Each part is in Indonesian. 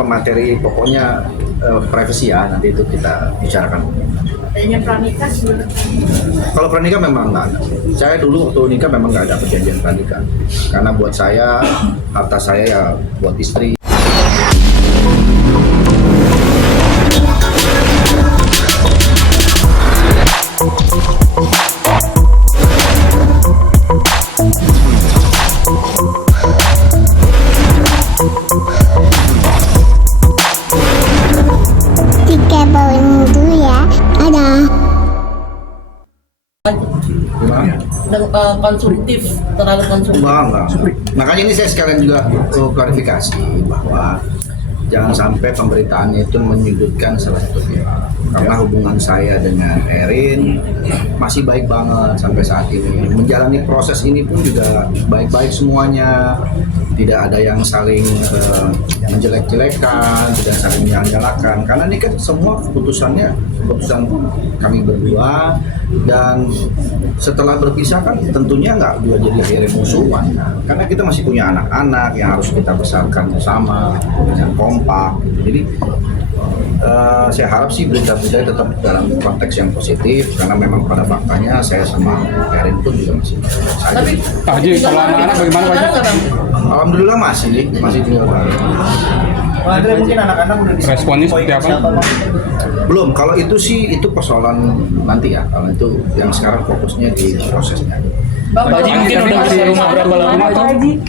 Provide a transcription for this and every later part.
apa materi pokoknya privacy ya, nanti itu kita bicarakan. Adanya pranikah sebenarnya. Kalau pranikah memang nggak ada. Saya dulu waktu nikah memang nggak ada perjanjian pranikah. Karena buat saya, harta saya ya buat istri. Konsumtif, terlalu konsumtif. Enggak. Makanya ini saya sekalian juga klarifikasi bahwa jangan sampai pemberitaannya itu menyudutkan salah satu pihak. Karena hubungan saya dengan Erin masih baik banget sampai saat ini. Menjalani proses ini pun juga baik-baik semuanya. Tidak ada yang saling menjelek-jelekan, tidak saling menyalahkan. Karena ini kan semua keputusan kami berdua, dan setelah berpisah kan tentunya nggak dua jadi akhirnya musuhan kan? Karena kita masih punya anak-anak yang harus kita besarkan bersama dengan kompak. Jadi saya harap sih berita-berita tetap dalam konteks yang positif, karena memang pada faktanya saya sama Erin pun juga masih saja. Tapi Pak Haji, kalau anak-anak bagaimana Pak Haji? Alhamdulillah masih tinggal bareng. Pak Andre, mungkin anak-anak udah bisa Responnya seperti apa? Belum, kalau itu sih itu persoalan nanti ya. Kalau itu yang sekarang fokusnya di prosesnya. Pak Haji mungkin udah masih rumah berapa lama atau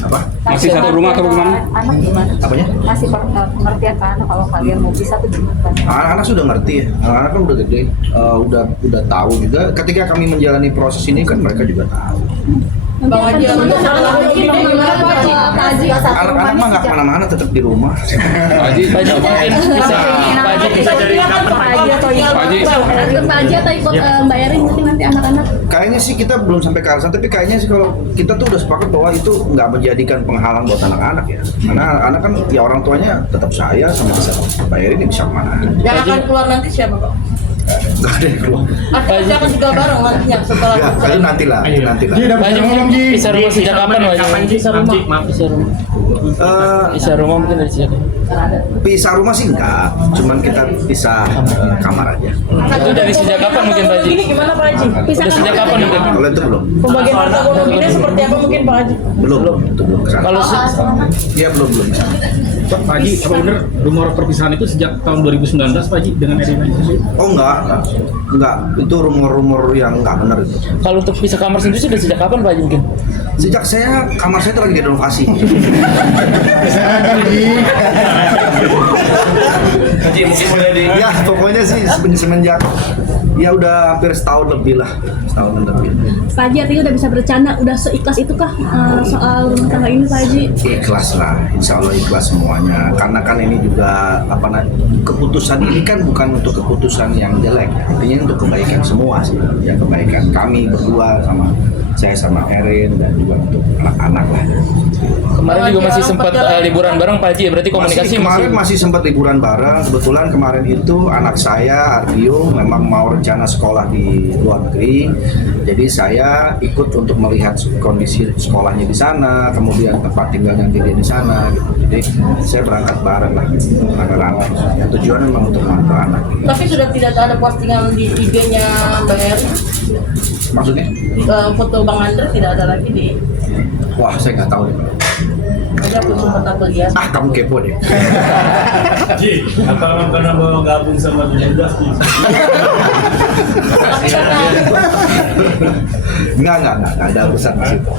Apa? masih satu rumah atau bagaimana? Anak gimana? Apanya? Masih pengertian kan kalau kalian mau pisah tuh gimana? Anak-anak sudah ngerti ya. Anak-anak kan udah gede, udah tahu juga. Ketika kami menjalani proses ini kan mereka juga tahu. Bang Haji, Gimana Pak Haji? Anak-anak mah nggak kemana-mana, tetap di rumah. Pak Haji mungkin bisa Pak Haji Bisa dilihat Pak Haji atau Pak Haji Ikut Pak Haji atau ikut Mbak Erin nanti anak-anak? Kayaknya sih kita belum sampai ke arah sana, tapi kayaknya sih kalau kita tuh udah sepakat bahwa itu nggak menjadikan penghalang buat anak-anak ya. Karena anak kan ya orang tuanya tetap saya sama Mbak Erin, bisa kemana aja. yang akan keluar nanti siapa Pak? Nggak ada yang keluar. Atau akan juga bareng nantinya setelah Ya, itu nantilah. Pak Haji mungkin bisa rumah sejak kapan Pak Haji? Bisa rumah. Bisa rumah mungkin dari sejak kapan? Pisah rumah sih enggak, cuman kita pisah kamar aja. Itu dari sejak kapan mungkin Pak Haji? ini gimana Pak Haji? Udah sejak kapan mungkin? Kalau itu belum, Pembagian harta ekonominya seperti apa mungkin Pak Haji? belum itu belum kesana. Kalau Dia belum bisa. Pak Haji, apa benar rumor perpisahan itu sejak tahun 2019 Pak Haji dengan Erina itu? Oh enggak, itu rumor-rumor yang enggak benar itu. kalau untuk pisah kamar sendiri sudah sejak kapan Pak Haji mungkin? Sejak kamar saya itu lagi direnovasi. Haji, mungkin mulai di Ya pokoknya sih semenjak ya udah hampir setahun lebih. Pak Haji artinya udah bisa bercanda, udah seikhlas itu kah soal rumah tangga ini Pak Haji? Ikhlas lah, insya Allah ikhlas semuanya. Karena kan ini juga keputusan ini kan bukan untuk keputusan yang jelek, artinya untuk kebaikan semua sih. Ya kebaikan kami berdua saya sama Erin, dan juga untuk anak-anak lah. Kemarin juga masih sempat liburan bareng Pak Haji, berarti komunikasi Kemarin masih sempat liburan bareng. Kebetulan kemarin itu anak saya Ardio memang mau rencana sekolah di luar negeri. Jadi saya ikut untuk melihat kondisi sekolahnya di sana, kemudian tempat tinggalnya dia di sana gitu. Jadi saya berangkat bareng lah anak-anak. Tujuan memang untuk mengantar anak. Tapi sudah tidak ada postingan di IG-nya Mbak Erin. Maksudnya? Foto Bang Andre tidak ada lagi di. Wah, saya nggak tahu deh. Jadi aku sempat aku lihat. Kamu kepo deh. Haji, apa karena mau gabung sama Judas nih? Enggak ada urusan di situ.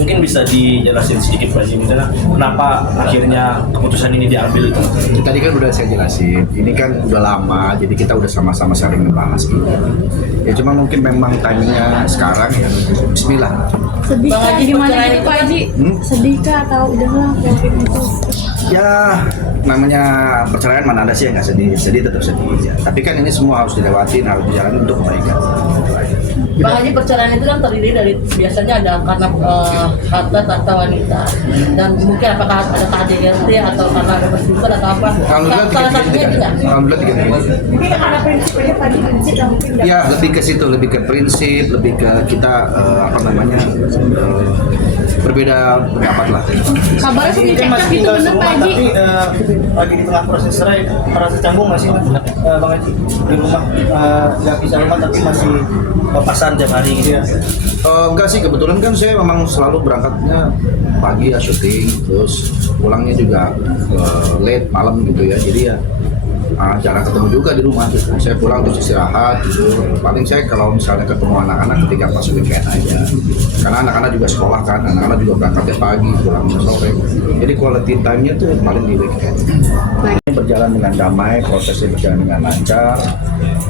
Mungkin bisa dijelasin sedikit Pak Haji, misalnya kenapa akhirnya keputusan ini diambil itu? Tadi kan udah saya jelasin, ini kan udah lama, jadi kita udah sama-sama sering ngebahas ini. Ya cuma mungkin memang timingnya sekarang ya. Bismillah. Sedih Bang kah? Haji, Gimana perceraian gitu Pak Haji? Hmm? Sedih kah atau udahlah mungkin itu? Ya namanya perceraian mana ada sih yang nggak sedih, tetap sedih aja. Tapi kan ini semua harus dilewati, harus dijalani untuk kebaikan. Bang Haji, perceraian itu kan terdiri dari biasanya ada karena harta tahta wanita dan mungkin apakah ada KDRT atau karena ada perselingkuhan atau apa? Salah satunya tidak. Alhamdulillah tiga. Mungkin karena prinsip aja Pak Haji, prinsip yang mungkin nggak- Ya lebih ke situ, lebih ke prinsip, lebih ke kita berbeda pendapat lah. Kabarnya sih cekcok gitu bener Pak Haji. Tapi lagi di tengah proses cerai, merasa canggung nggak sih Bang Haji? Di rumah nggak bisa rumah tapi masih papasan tiap hari gitu ya? Enggak sih, kebetulan kan saya memang selalu berangkatnya pagi ya syuting, terus pulangnya juga late malam gitu ya. Jadi ya jarang ketemu juga di rumah gitu. Saya pulang terus istirahat gitu. Paling saya kalau misalnya ketemu anak-anak ketika pas weekend aja. Karena anak-anak juga sekolah kan, anak-anak juga berangkatnya pagi, pulang sore. Jadi quality time-nya tuh paling di weekend. Ini berjalan dengan damai, prosesnya berjalan dengan lancar.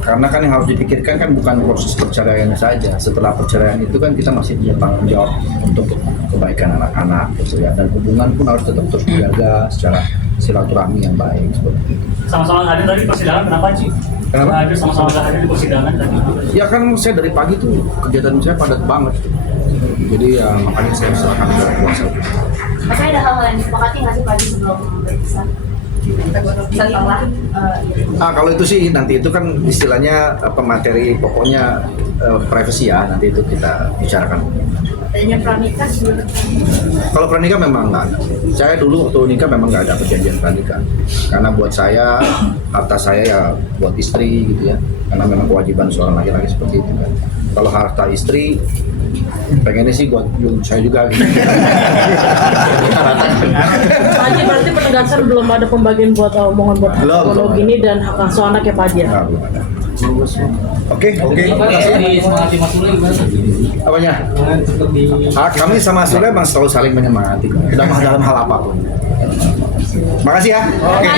Karena kan yang harus dipikirkan kan bukan proses perceraian saja. Setelah perceraian itu kan kita masih punya tanggung jawab untuk kebaikan anak-anak gitu ya. Dan hubungan pun harus tetap terus dijaga secara silaturahmi yang baik seperti itu. Sama-sama hadir tadi persidangan kenapa sih? Kenapa? Hadir sama-sama nggak hadir di persidangan tadi. Ya kan saya dari pagi tuh kegiatan saya padat banget. Jadi ya makanya saya serahkan ke kuasa hukum. Tapi ada hal yang disepakati nggak sih Pak Haji sebelum berpisah? Setelah Kalau itu sih nanti itu kan istilahnya materi pokoknya privacy ya, nanti itu kita bicarakan. adanya pranikah sebelum Kalau pranikah memang nggak ada. Saya dulu waktu nikah memang nggak ada perjanjian pranikah. Karena buat saya, harta saya ya buat istri gitu ya. Karena memang kewajiban seorang laki-laki seperti itu kan. Kalau harta istri, pengennya sih buat saya juga gitu. Haji berarti penegasan belum ada pembagian buat omongan buat Belum. psikolog ini dan hak asuh anak ya Pak Haji ya? Nggak, belum ada. Oke. Di semangati Mas Sule gimana? Apanya? Kami sama Sule memang selalu saling menyemangati dalam hal apapun. Makasih ya. Oke.